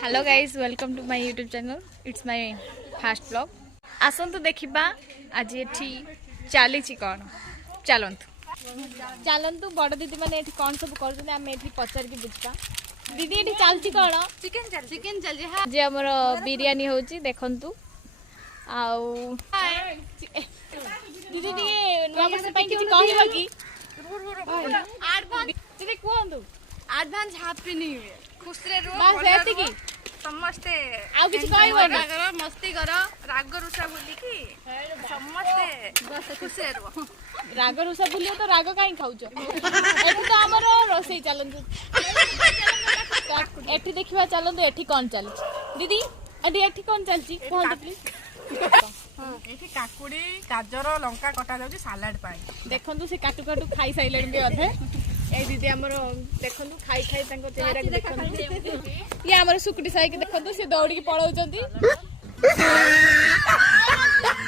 Hello guys welcome to my YouTube channel it's my first vlog आसतु देखा आज ये चली कौन चलतु बड़ दीदी मैंने कौन सब कर पचार की बुझा दीदी ये चलती कौन चिकेन चल आज आमर बिरियानी हो देखु आउ दीदी नुआ वर्ष कह कि कहतु एडवांस हैप्पी न्यू ईयर खुश रे रो समस्ते आउ किछ कहबो मस्ती कर राग रुषा बोली कि समस्ते खुश रे रो राग रुषा बोलियो तो राग काई खाउछ एठी तो हमर रोसई चलंतु एठी देखिबा चलंतु एठी कोन चल दीदी एठी कोन चलची कहंतु प्लीज एठी काकुड़ी गाजर लंका कटा जाउची सलाड पाई देखंतु से काटू काटू खाई साइलेन के अधे ए दीदी हमर देखंतु खाई खाई तांको चेहरा के देखंतु ये हमर सुकुटी साई के देखंतु से दौड़ी के पळौचंती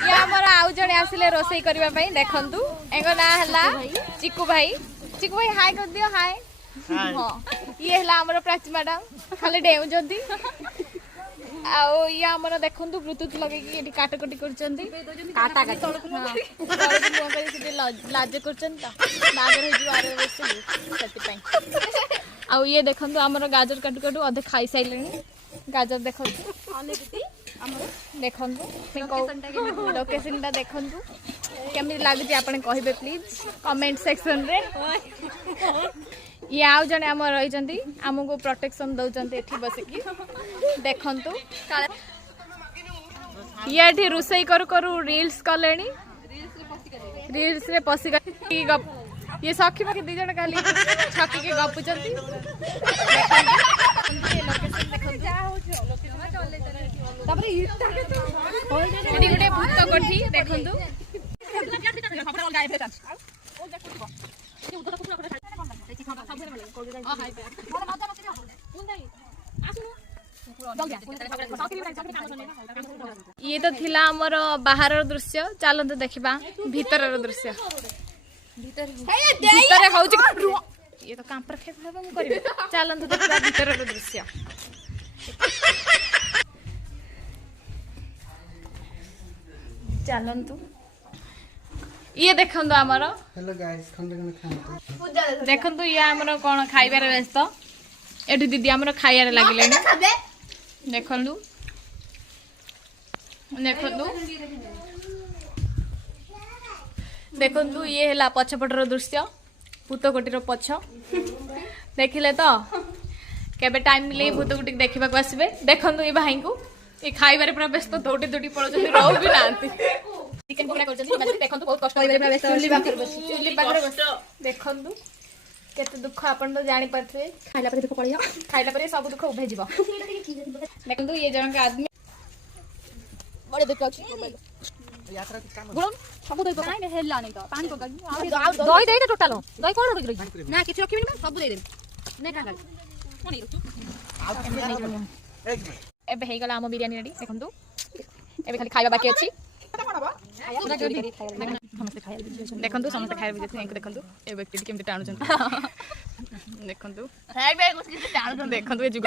ये हमर आउ जणे आसिले रोसई करबा पई देखंतु एगो ना हला चिकू भाई हाय कर दियो हाय हां ये हला हमर प्राची मैडम खाली डेउ जंती आउ ये हमर देखंतु ब्लूटूथ लगे कि एठी काटकटी करचंती काटा काटा हां से लाज करचन त बागर हो जुआरे बसे सती पई आउ ये देखंतु हमर गाजर काटू काटू अधे खाई साइलेनी गाजर देखंतु आने दीदी हमर देखंतु लोकेशन ता देखंतु केमि लागुची आपण कहिबे प्लीज कमेंट सेक्शन रे ये आउ जने हम रही आमको प्रोटेक्शन दौरान एठी बसिकी देखंतु ये एठी रुसई करू करू रील्स कलेनी रील्स रे पसी ये सखी पाखी दी जण खाली छकी के गपुचंती तापर इटा के तो एठी गुटे भूत कोठी देखंतु ये तो थिला हमर बाहर दृश्य चलंतु देखिबा भीतर दृश्य भीतर होउची ये तो कांपर खेत हम करबे चलंतु देखिबा भीतर दृश्य चलंतु ये देखंतु हमर हेलो गाइस खंडे खांतु देखंतु ये हमर कोन खाइबार व्यस्त एठी दीदी हमर खाइयार लागिलेनी देखंतु देखंतु देखंतु ये हला पछपटर दृश्य भूतकोटीर पछ देखिले तो केबे टाइम मिले भूतकोटी देखिबा को आसीबे देखंतु ये भाई को ये खाइबार पूरा व्यस्त दौड़ी दौड़ी पळजंती रहू भी नांती चिकन पकोड़ा करजंती देखंतु बहुत कष्ट होइबे व्यस्त चुली पाखरे बस देखंतु केते दुख आपण तो जानि परथे खाइला पर दुख पड़ियो खाइला पर सब दुख उभे जीवो देखंतु ये जन का आदमी बड़े दुख अछि यात्रा काम गुण सब दई पकाई ने हेला नै तो पानी पकाई दई दई तो टोटल दई कोन रखि रही ना किछ रखिबिन सब दई देम नै का कोनी एबे हे गला हम बिरयानी रेडी देखंतु एबे खाली खाइबा बाकी अछि देखंतु समस्त खाइबा जेते एंको देखंतु ए व्यक्ति केमते टाणु छन देखंतु हाय बे कुछ किछ टाणु छन देखंतु ए जुग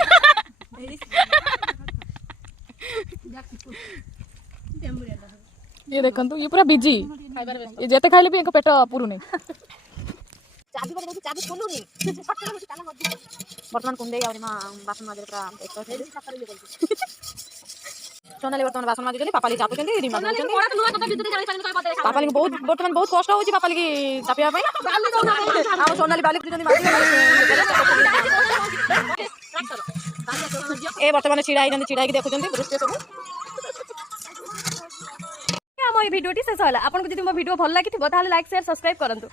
ये देखंतु ये पूरा बिजी ये जेते खाइले भी एंको पेट पुरु नै चाबी पर चाबी खोलु नी वर्तमान कुंडे और मां बासन माजरे पूरा एक तो सोनाली वर्तमान बासन माजरे पापाली चापु चंदी रिमा चंदी पापाली को बहुत वर्तमान बहुत कष्ट होची पापाली की चापिया पई आ सोनाली बाली चंदी माजरे ए वर्तमान छिड़ाई जंदी छिड़ाई के देखु चंदी दृश्य सब भिडियोटी शेष होला आपन को जदि मो वीडियो भल लागिथिबो ताले लाइक शेयर सब्सक्राइब करंतु।